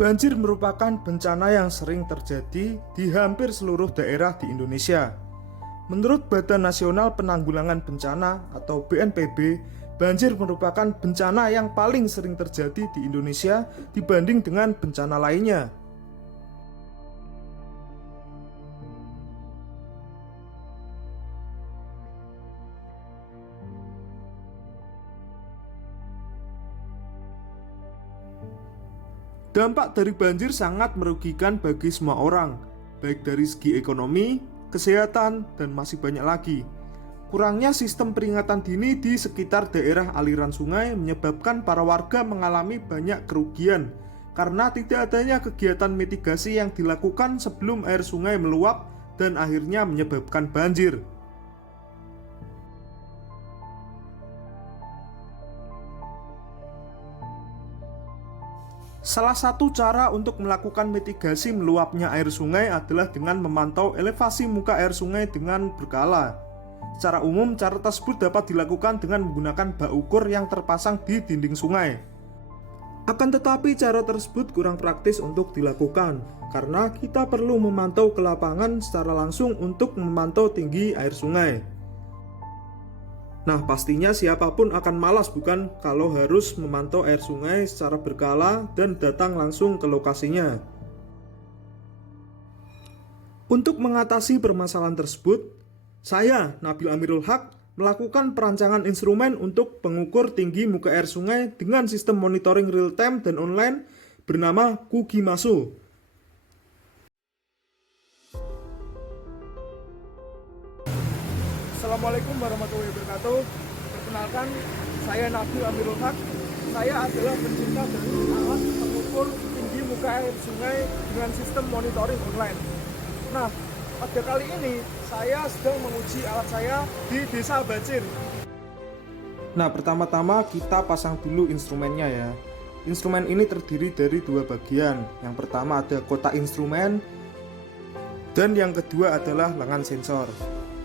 Banjir merupakan bencana yang sering terjadi di hampir seluruh daerah di Indonesia. Menurut Badan Nasional Penanggulangan Bencana atau BNPB, banjir merupakan bencana yang paling sering terjadi di Indonesia dibanding dengan bencana lainnya. Dampak dari banjir sangat merugikan bagi semua orang, baik dari segi ekonomi, kesehatan, dan masih banyak lagi. Kurangnya sistem peringatan dini di sekitar daerah aliran sungai menyebabkan para warga mengalami banyak kerugian karena tidak adanya kegiatan mitigasi yang dilakukan sebelum air sungai meluap dan akhirnya menyebabkan banjir. Salah satu cara untuk melakukan mitigasi meluapnya air sungai adalah dengan memantau elevasi muka air sungai dengan berkala. Secara umum, cara tersebut dapat dilakukan dengan menggunakan bak ukur yang terpasang di dinding sungai. Akan tetapi cara tersebut kurang praktis untuk dilakukan, karena kita perlu memantau ke lapangan secara langsung untuk memantau tinggi air sungai. Nah, pastinya siapapun akan malas bukan kalau harus memantau air sungai secara berkala dan datang langsung ke lokasinya. Untuk mengatasi permasalahan tersebut, saya, Nabil Amirul Haq, melakukan perancangan instrumen untuk pengukur tinggi muka air sungai dengan sistem monitoring real-time dan online bernama Kugimasu. Assalamualaikum warahmatullahi wabarakatuh. Perkenalkan, saya Nabil Amirul Haq. Saya adalah pencinta dari alat pengukur tinggi muka air sungai dengan sistem monitoring online. Nah, pada kali ini saya sedang menguji alat saya di Desa Bacir. Nah, pertama-tama kita pasang dulu instrumennya ya. Instrumen ini terdiri dari dua bagian. Yang pertama ada kotak instrumen dan yang kedua adalah lengan sensor.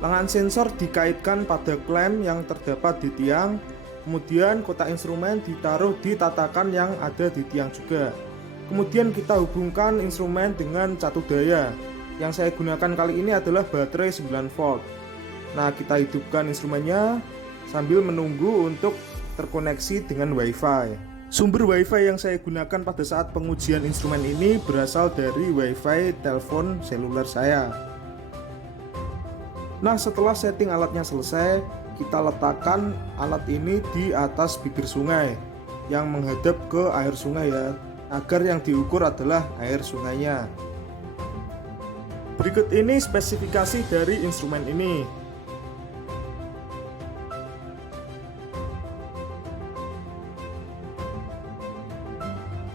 Lengan sensor dikaitkan pada klem yang terdapat di tiang, kemudian kotak instrumen ditaruh di tatakan yang ada di tiang juga. Kemudian kita hubungkan instrumen dengan catu daya. Yang saya gunakan kali ini adalah baterai 9 volt. Nah, kita hidupkan instrumennya sambil menunggu untuk terkoneksi dengan WiFi. Sumber WiFi yang saya gunakan pada saat pengujian instrumen ini berasal dari WiFi telepon seluler saya. Nah, setelah setting alatnya selesai, kita letakkan alat ini di atas bibir sungai yang menghadap ke air sungai ya, agar yang diukur adalah air sungainya. Berikut ini spesifikasi dari instrumen ini.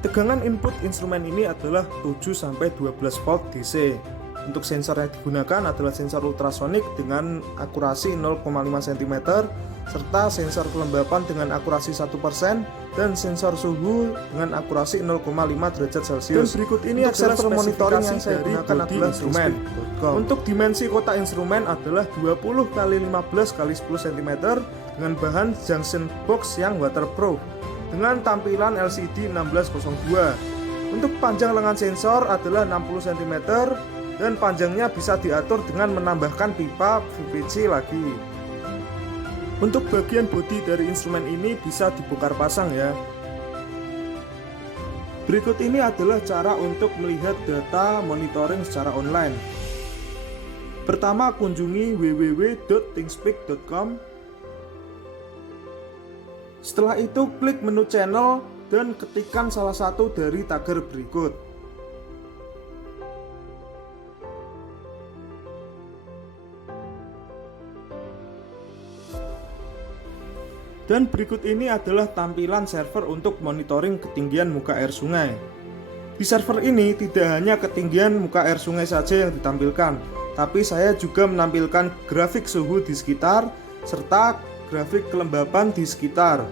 Tegangan input instrumen ini adalah 7-12 volt DC. Untuk sensor yang digunakan adalah sensor ultrasonik dengan akurasi 0,5 cm serta sensor kelembapan dengan akurasi 1% dan sensor suhu dengan akurasi 0,5 derajat Celcius. Dan berikut ini adalah server monitoring yang saya gunakan adalah instrumen. Untuk dimensi kotak instrumen adalah 20 x 15 x 10 cm dengan bahan junction box yang waterproof dengan tampilan LCD 1602. Untuk panjang lengan sensor adalah 60 cm dan panjangnya bisa diatur dengan menambahkan pipa PVC lagi. Untuk bagian bodi dari instrumen ini bisa dibongkar pasang ya. Berikut ini adalah cara untuk melihat data monitoring secara online. Pertama, kunjungi www.thingspeak.com. Setelah itu klik menu channel dan ketikkan salah satu dari tagar berikut. Dan berikut ini adalah tampilan server untuk monitoring ketinggian muka air sungai. Di server ini tidak hanya ketinggian muka air sungai saja yang ditampilkan, tapi saya juga menampilkan grafik suhu di sekitar serta grafik kelembapan di sekitar,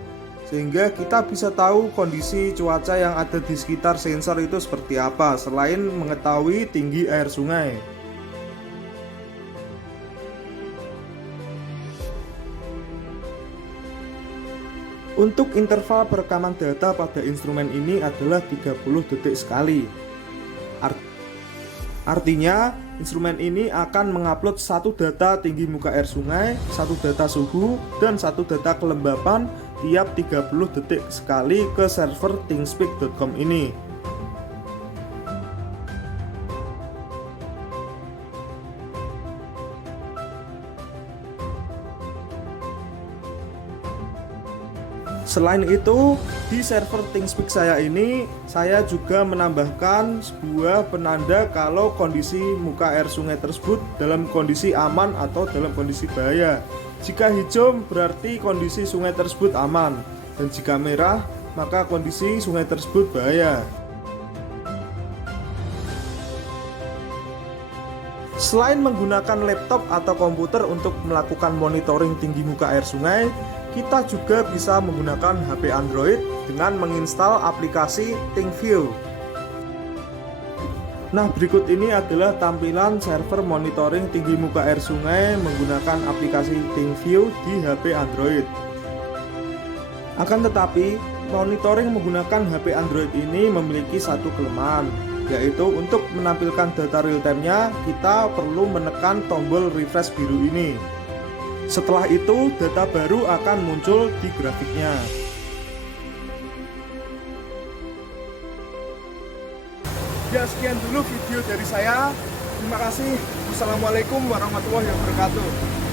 sehingga kita bisa tahu kondisi cuaca yang ada di sekitar sensor itu seperti apa selain mengetahui tinggi air sungai. Untuk interval perekaman data pada instrumen ini adalah 30 detik sekali. Artinya, instrumen ini akan mengupload satu data tinggi muka air sungai, satu data suhu, dan satu data kelembapan tiap 30 detik sekali ke server thingspeak.com ini. Selain itu, di server thingspeak saya ini, saya juga menambahkan sebuah penanda kalau kondisi muka air sungai tersebut dalam kondisi aman atau dalam kondisi bahaya. Jika hijau berarti kondisi sungai tersebut aman, dan jika merah maka kondisi sungai tersebut bahaya. Selain menggunakan laptop atau komputer untuk melakukan monitoring tinggi muka air sungai, kita juga bisa menggunakan HP Android dengan menginstal aplikasi ThinkView. Nah, berikut ini adalah tampilan server monitoring tinggi muka air sungai menggunakan aplikasi ThinkView di HP Android. Akan tetapi, monitoring menggunakan HP Android ini memiliki satu kelemahan, yaitu untuk menampilkan data real time-nya, kita perlu menekan tombol refresh biru ini. Setelah itu, data baru akan muncul di grafiknya. Ya, sekian dulu video dari saya. Terima kasih. Wassalamualaikum warahmatullahi wabarakatuh.